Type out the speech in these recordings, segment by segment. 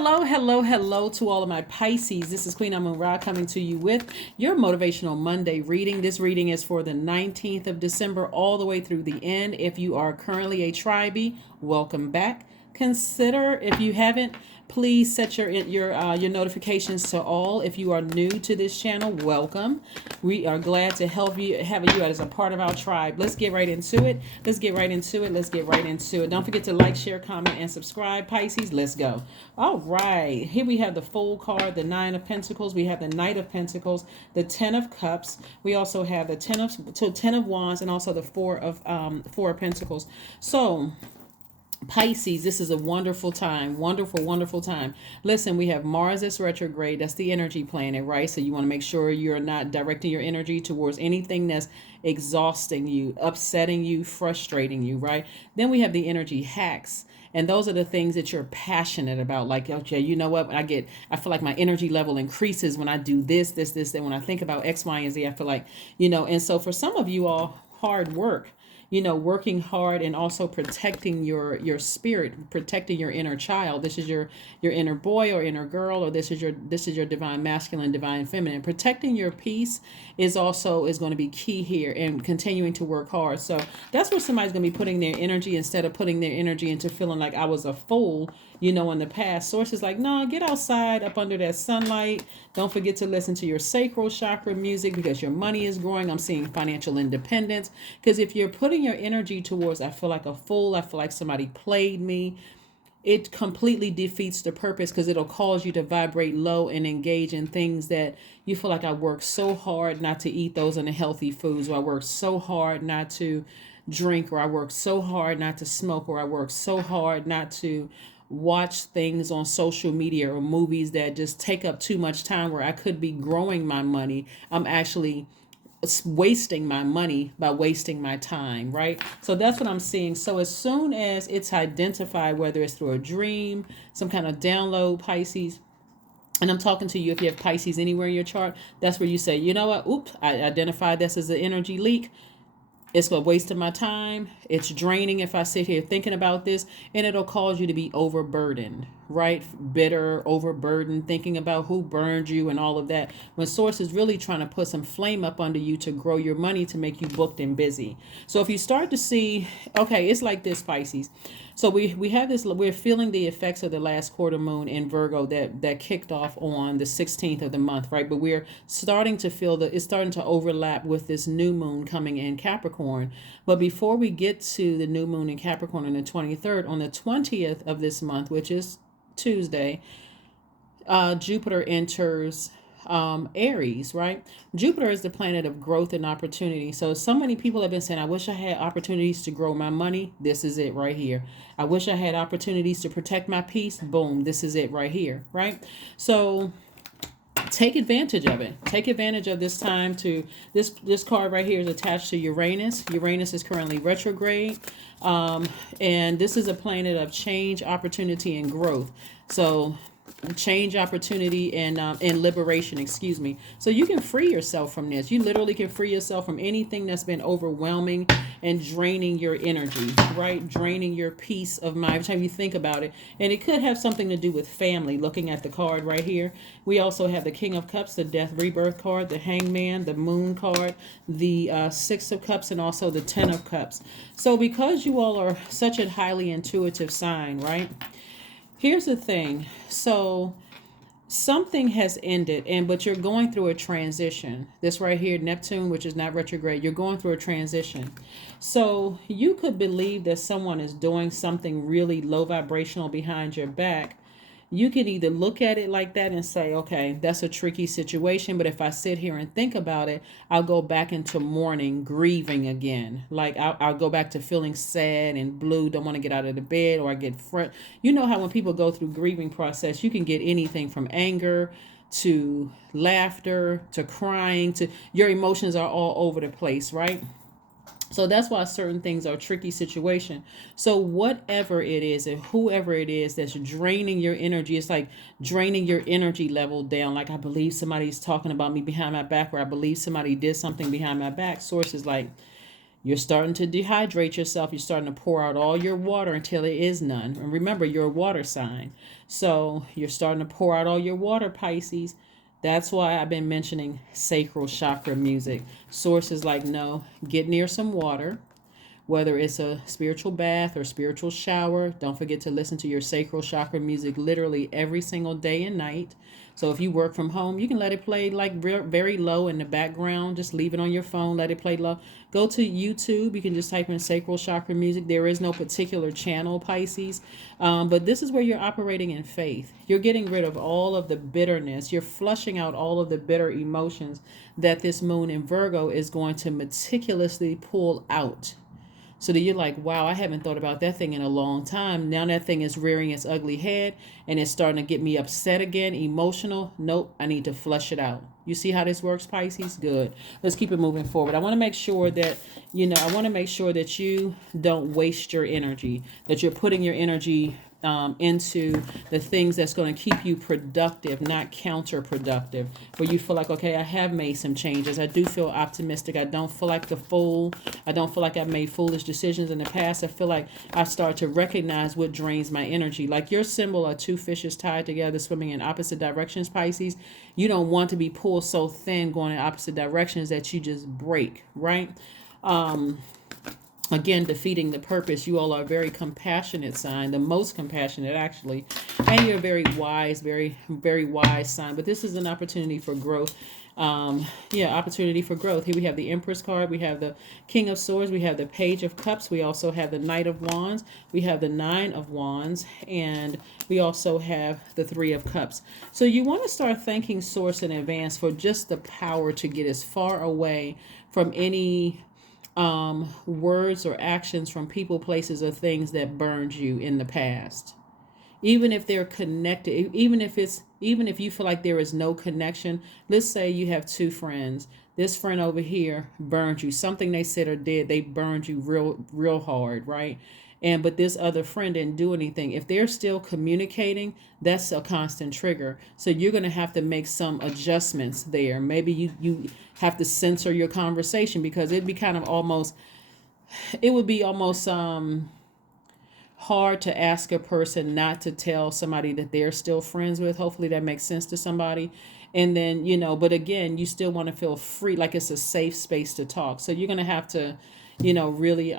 Hello to all of my Pisces. This is Queen Amun-Ra coming to you with your Motivational Monday reading. This reading is for the 19th of December all the way through the end. If you are currently a tribee, welcome back. Consider, if you haven't, please set your notifications to all. If you are new to this channel, welcome. We are glad to have you as a part of our tribe. Let's get right into it. Don't forget to like, share, comment, and subscribe, Pisces. Let's go. All right. Here we have the Fool card, the Nine of Pentacles. We have the Knight of Pentacles, the Ten of Cups. We also have the Ten of Wands, and also the Four of Pentacles. So, Pisces, this is a wonderful time. Wonderful time. Listen, we have Mars as retrograde. That's the energy planet, right? So you want to make sure you're not directing your energy towards anything that's exhausting you, upsetting you, frustrating you, right? Then we have the energy hacks. And those are the things that you're passionate about. Like, okay, you know what? I feel like my energy level increases when I do this. And when I think about X, Y, and Z, I feel like, and so for some of you all, hard work, working hard and also protecting your spirit, protecting your inner child. This is your inner boy or inner girl, or this is your divine masculine, divine feminine. Protecting your peace is going to be key here, and continuing to work hard. So that's where somebody's going to be putting their energy, instead of putting their energy into feeling like I was a fool, in the past. Sources like, no, get outside up under that sunlight. Don't forget to listen to your sacral chakra music, because your money is growing. I'm seeing financial independence. Because if you're putting your energy towards, I feel like a fool, I feel like somebody played me, it completely defeats the purpose, because it'll cause you to vibrate low and engage in things that you feel like I worked so hard not to eat those unhealthy foods, or I worked so hard not to drink, or I worked so hard not to smoke, or I worked so hard not to watch things on social media or movies that just take up too much time, where I could be growing my money. I'm actually wasting my money by wasting my time, right? So that's what I'm seeing. So as soon as it's identified, whether it's through a dream, some kind of download, Pisces, and I'm talking to you, if you have Pisces anywhere in your chart, that's where you say, you know what, oops, I identified this as an energy leak. It's a waste of my time. It's draining if I sit here thinking about this, and it'll cause you to be overburdened, right? Bitter, overburdened, thinking about who burned you and all of that. When Source is really trying to put some flame up under you to grow your money, to make you booked and busy. So if you start to see, okay, it's like this, Pisces. So we have this, we're feeling the effects of the last quarter moon in Virgo that kicked off on the 16th of the month, right? But we're starting to feel it's starting to overlap with this new moon coming in Capricorn. But before we get to the new moon in Capricorn on the 23rd, on the 20th of this month, which is Tuesday, Jupiter enters Aries, right? Jupiter is the planet of growth and opportunity. So many people have been saying, I wish I had opportunities to grow my money. This is it right here. I wish I had opportunities to protect my peace. Boom. This is it right here, right? So take advantage of it. Take advantage of this time to this card right here is attached to Uranus. Uranus is currently retrograde. And this is a planet of change, opportunity, and growth. So change, opportunity, and liberation, excuse me. So you can free yourself from this. You literally can free yourself from anything that's been overwhelming and draining your energy, right? Draining your peace of mind every time you think about it. And it could have something to do with family. Looking at the card right here, we also have the King of Cups, the Death Rebirth card, the Hangman, the Moon card, the Six of Cups, and also the Ten of Cups. So because you all are such a highly intuitive sign, right? Here's the thing. So something has ended, but you're going through a transition. This right here, Neptune, which is not retrograde, you're going through a transition. So you could believe that someone is doing something really low vibrational behind your back. You can either look at it like that and say, okay, that's a tricky situation. But if I sit here and think about it, I'll go back into mourning, grieving again. Like I'll go back to feeling sad and blue, don't want to get out of the bed, or I get You know how when people go through grieving process, you can get anything from anger to laughter to crying to your emotions are all over the place, right? So that's why certain things are a tricky situation. So whatever it is and whoever it is that's draining your energy, it's like draining your energy level down. Like, I believe somebody's talking about me behind my back, or I believe somebody did something behind my back. Source is like, You're starting to dehydrate yourself. You're starting to pour out all your water until there is none. And remember, you're a water sign. So you're starting to pour out all your water, Pisces. That's why I've been mentioning sacral chakra music. Sources like, no, get near some water, whether it's a spiritual bath or spiritual shower. Don't forget to listen to your sacral chakra music literally every single day and night. So if you work from home, you can let it play like very low in the background. Just leave it on your phone, let it play low. Go to YouTube. You can just type in sacral chakra music. There is no particular channel, Pisces. But this is where you're operating in faith. You're getting rid of all of the bitterness. You're flushing out all of the bitter emotions that this moon in Virgo is going to meticulously pull out. So that you're like, wow, I haven't thought about that thing in a long time. Now that thing is rearing its ugly head and it's starting to get me upset again, emotional. Nope, I need to flush it out. You see how this works, Pisces? Good. Let's keep it moving forward. I want to make sure that, you don't waste your energy, that you're putting your energy into the things that's going to keep you productive, not counterproductive, where you feel like, okay, I have made some changes. I do feel optimistic. I don't feel like the fool. I don't feel like I've made foolish decisions in the past. I feel like I start to recognize what drains my energy. Like your symbol are two fishes tied together, swimming in opposite directions, Pisces. You don't want to be pulled so thin going in opposite directions that you just break, right? Again, defeating the purpose. You all are a very compassionate sign, the most compassionate actually, and you're a very wise, very, very wise sign. But this is an opportunity for growth. Opportunity for growth. Here we have the Empress card. We have the King of Swords. We have the Page of Cups. We also have the Knight of Wands. We have the Nine of Wands, and we also have the Three of Cups. So you want to start thanking Source in advance for just the power to get as far away from any words or actions from people, places, or things that burned you in the past. Even if they're connected, even if you feel like there is no connection. Let's say you have two friends. This friend over here burned you. Something they said or did, they burned you real hard, right? But this other friend didn't do anything. If they're still communicating, that's a constant trigger. So you're going to have to make some adjustments there. Maybe you have to censor your conversation, because it would be almost hard to ask a person not to tell somebody that they're still friends with. Hopefully that makes sense to somebody. And then, but again, you still want to feel free, like it's a safe space to talk. So you're going to have to, really,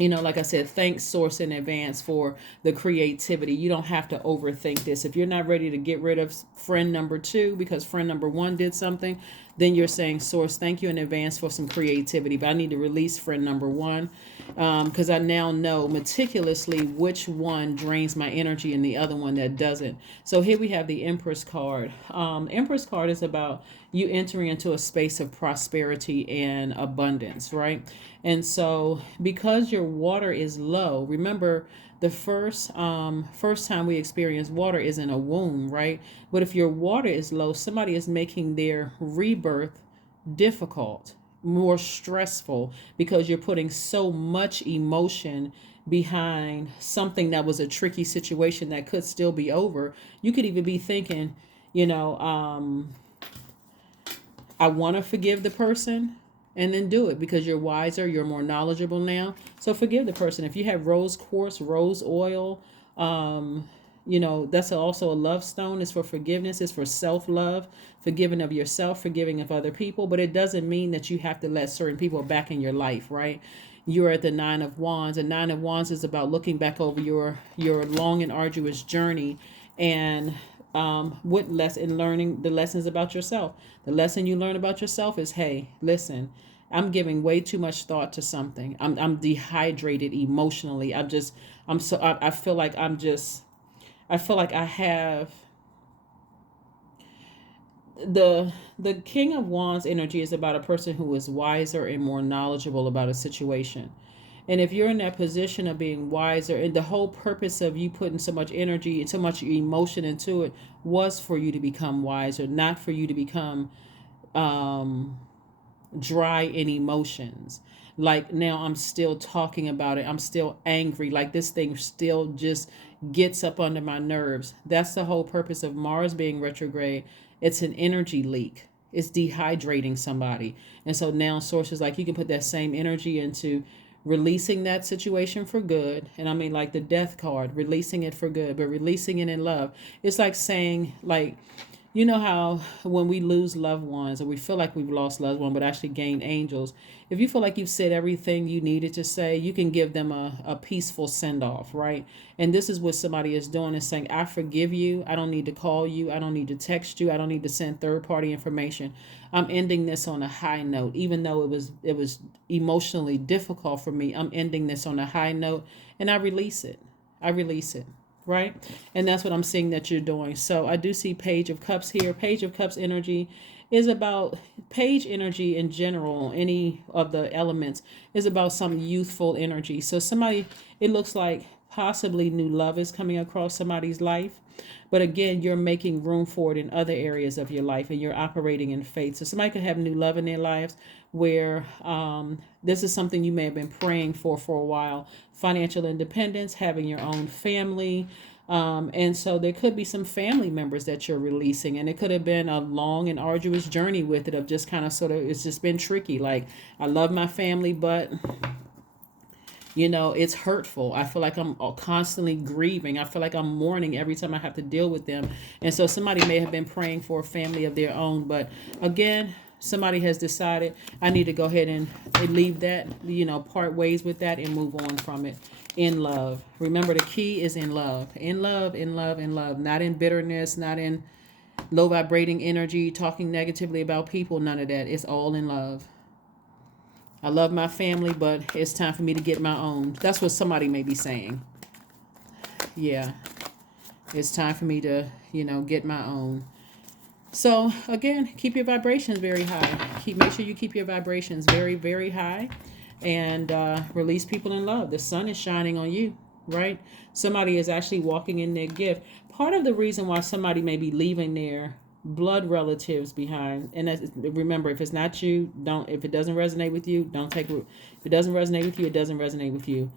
like I said, thank Source in advance for the creativity. You don't have to overthink this. If you're not ready to get rid of friend number 2 because friend number 1 did something, then you're saying, Source, thank you in advance for some creativity, but I need to release friend number 1 because I now know meticulously which one drains my energy and the other one that doesn't. So here we have the Empress card. Empress card is about you entering into a space of prosperity and abundance, right? And so because your water is low, remember the first time we experience water is in a womb, right? But if your water is low, somebody is making their rebirth difficult, more stressful, because you're putting so much emotion behind something that was a tricky situation that could still be over. You could even be thinking, I want to forgive the person, and then do it because you're wiser, you're more knowledgeable now. So forgive the person. If you have rose quartz, rose oil, that's also a love stone. It's for forgiveness. It's for self-love, forgiving of yourself, forgiving of other people. But it doesn't mean that you have to let certain people back in your life, right? You're at the Nine of Wands. And Nine of Wands is about looking back over your long and arduous journey and learning the lessons about yourself. The lesson you learn about yourself is, hey, listen, I'm giving way too much thought to something. I'm dehydrated emotionally. I feel like I have the King of Wands energy is about a person who is wiser and more knowledgeable about a situation. And if you're in that position of being wiser, and the whole purpose of you putting so much energy and so much emotion into it was for you to become wiser, not for you to become dry in emotions. Like now I'm still talking about it. I'm still angry. Like this thing still just gets up under my nerves. That's the whole purpose of Mars being retrograde. It's an energy leak. It's dehydrating somebody. And so now sources like you can put that same energy into releasing that situation for good. And I mean, like the death card, releasing it for good, but releasing it in love. It's like saying, like, you know how when we lose loved ones or we feel like we've lost loved one but actually gained angels, if you feel like you've said everything you needed to say, you can give them a peaceful send off, right? And this is what somebody is doing, is saying, I forgive you. I don't need to call you. I don't need to text you. I don't need to send third party information. I'm ending this on a high note. Even though it was emotionally difficult for me, I'm ending this on a high note, and I release it. I release it. Right? And that's what I'm seeing that you're doing. So I do see Page of Cups here. Page of Cups energy is about, page energy in general, any of the elements, is about some youthful energy. So somebody, it looks like possibly new love is coming across somebody's life. But again, you're making room for it in other areas of your life, and you're operating in faith. So somebody could have new love in their lives where this is something you may have been praying for a while. Financial independence, having your own family. And so there could be some family members that you're releasing, and it could have been a long and arduous journey with it of just kind of sort of, it's just been tricky. Like, I love my family, but it's hurtful. I feel like I'm constantly grieving. I feel like I'm mourning every time I have to deal with them. And so somebody may have been praying for a family of their own. But again, somebody has decided, I need to go ahead and leave that, part ways with that and move on from it in love. Remember, the key is in love. In love, in love, in love. Not in bitterness, not in low vibrating energy, talking negatively about people, none of that. It's all in love. I love my family, but it's time for me to get my own. That's what somebody may be saying. Yeah. It's time for me to, get my own. So again, keep your vibrations very high. Make sure you keep your vibrations very, very high, and release people in love. The sun is shining on you, right? Somebody is actually walking in their gift. Part of the reason why somebody may be leaving their blood relatives behind, and remember, if it's not you, don't. If it doesn't resonate with you, don't take it. If it doesn't resonate with you, it doesn't resonate with you.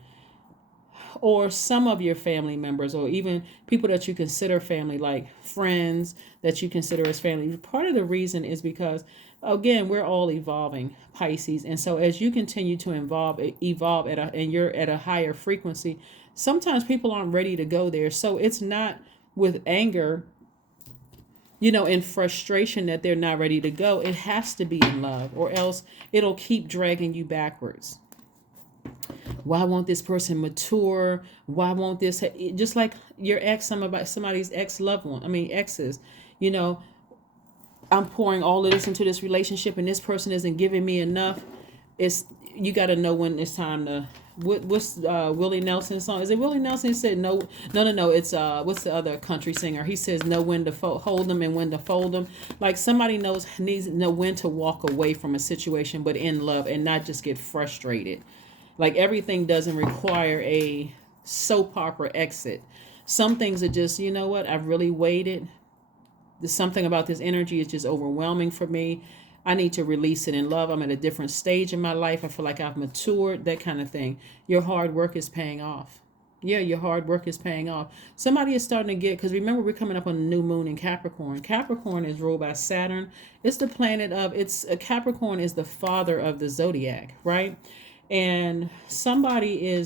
Or some of your family members, or even people that you consider family, like friends that you consider as family. Part of the reason is because, again, we're all evolving, Pisces, and so as you continue to evolve and you're at a higher frequency, sometimes people aren't ready to go there. So it's not with anger, in frustration that they're not ready to go. It has to be in love, or else it'll keep dragging you backwards. Why won't this person mature? Why won't this, just like your ex, somebody's ex loved one, exes, I'm pouring all of this into this relationship and this person isn't giving me enough. You got to know when it's time to, what's Willie Nelson's song? Is it Willie Nelson? He said no. It's what's the other country singer? He says know when to hold them and when to fold them. Like, somebody needs to know when to walk away from a situation, but in love, and not just get frustrated. Like, everything doesn't require a soap opera exit. Some things are just, I've really waited. There's something about this energy is just overwhelming for me. I need to release it in love. I'm at a different stage in my life. I feel like I've matured, that kind of thing. Your hard work is paying off. Yeah, your hard work is paying off. Somebody is starting to get, because remember, we're coming up on a new moon in Capricorn. Capricorn is ruled by Saturn. It's the planet of, Capricorn is the father of the Zodiac, right? And somebody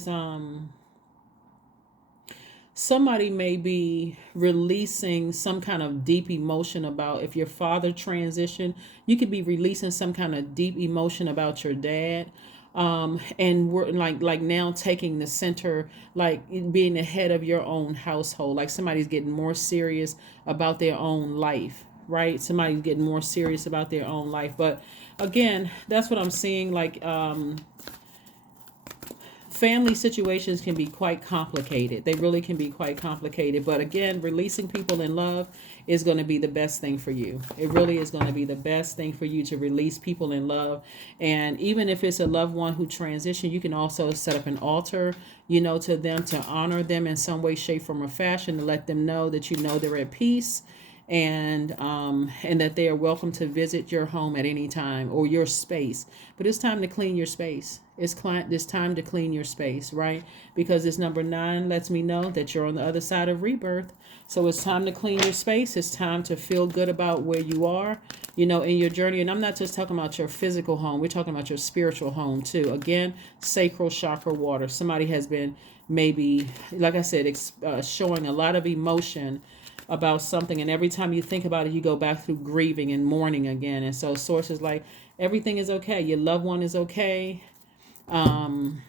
may be releasing some kind of deep emotion about, if your father transitioned, you could be releasing some kind of deep emotion about your dad. And we're like now taking the center, like being the head of your own household. Like, somebody's getting more serious about their own life, right? Somebody's getting more serious about their own life. But again, that's what I'm seeing. Like, family situations can be quite complicated. They really can be quite complicated. But again, releasing people in love is going to be the best thing for you. It really is going to be the best thing for you to release people in love. And even if it's a loved one who transitioned, you can also set up an altar, to them, to honor them in some way, shape, form, or fashion, to let them know that they're at peace. And that they are welcome to visit your home at any time, or your space. But it's time to clean your space. It's time to clean your space, right? Because this number 9 lets me know that you're on the other side of rebirth. So it's time to clean your space. It's time to feel good about where you are, in your journey. And I'm not just talking about your physical home. We're talking about your spiritual home too. Again, sacral chakra water. Somebody has been maybe, like I said, showing a lot of emotion about something, and every time you think about it, you go back through grieving and mourning again. And so source is like, everything is okay, your loved one is okay, and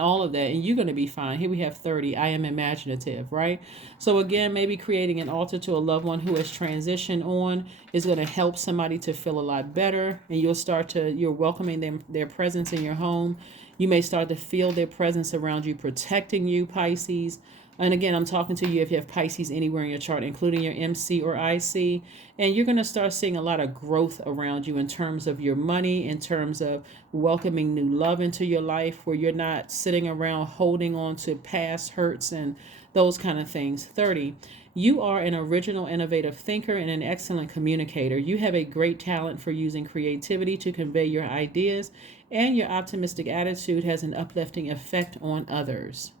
all of that, and you're going to be fine. Here we have 30. I am imaginative, right? So again, maybe creating an altar to a loved one who has transitioned on is going to help somebody to feel a lot better, and you're welcoming their presence in your home. You may start to feel their presence around you, protecting you, Pisces. And again, I'm talking to you if you have Pisces anywhere in your chart, including your MC or IC. And you're going to start seeing a lot of growth around you in terms of your money, in terms of welcoming new love into your life, where you're not sitting around holding on to past hurts and those kind of things. 30. You are an original, innovative thinker and an excellent communicator. You have a great talent for using creativity to convey your ideas, and your optimistic attitude has an uplifting effect on others.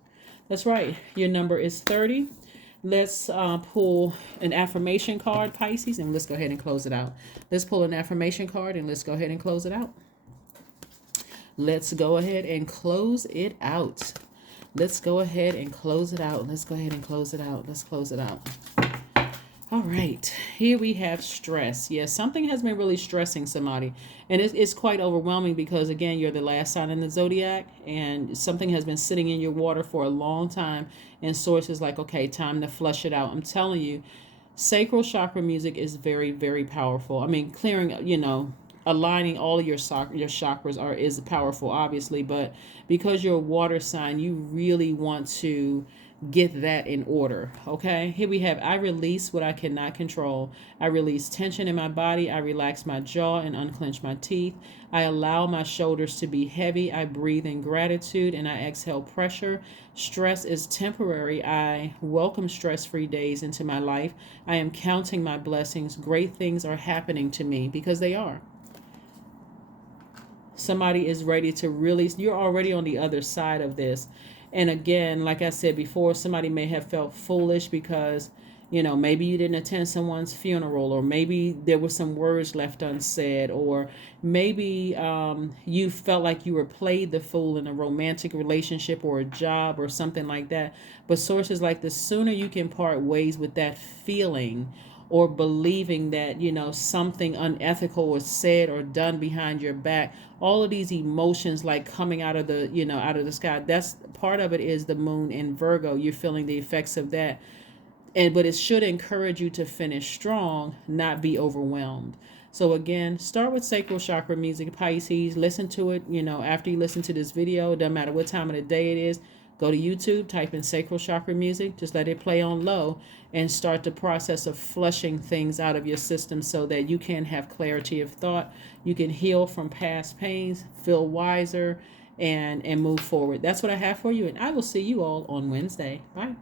That's right. Your number is 30. Let's pull an affirmation card, Pisces, and let's go ahead and close it out. Let's pull an affirmation card and let's go ahead and close it out. Let's go ahead and close it out. Let's go ahead and close it out. Let's go ahead and close it out. Let's close it out. All right, here we have stress. Yes, something has been really stressing somebody. And it's quite overwhelming because, again, you're the last sign in the Zodiac. And something has been sitting in your water for a long time. And source is like, okay, time to flush it out. I'm telling you, sacral chakra music is very, very powerful. I mean, clearing, aligning all of your chakras is powerful, obviously. But because you're a water sign, you really want to get that in order. Okay, here we have, I release what I cannot control. I release tension in my body. I relax my jaw and unclench my teeth. I allow my shoulders to be heavy. I breathe in gratitude and I exhale pressure. Stress is temporary. I welcome stress-free days into my life. I am counting my blessings. Great things are happening to me, because they are. Somebody is ready to release. You're already on the other side of this. And again, like I said before, somebody may have felt foolish because, maybe you didn't attend someone's funeral, or maybe there were some words left unsaid, or maybe you felt like you were played the fool in a romantic relationship or a job or something like that. But sources like, the sooner you can part ways with that feeling, or believing that, something unethical was said or done behind your back, all of these emotions like coming out of the sky, that's part of it. Is the moon in Virgo. You're feeling the effects of that. But it should encourage you to finish strong, not be overwhelmed. So again, start with sacral chakra music, Pisces. Listen to it, after you listen to this video. It doesn't matter what time of the day it is. Go to YouTube, type in sacral chakra music, just let it play on low, and start the process of flushing things out of your system so that you can have clarity of thought. You can heal from past pains, feel wiser, and move forward. That's what I have for you, and I will see you all on Wednesday. Bye.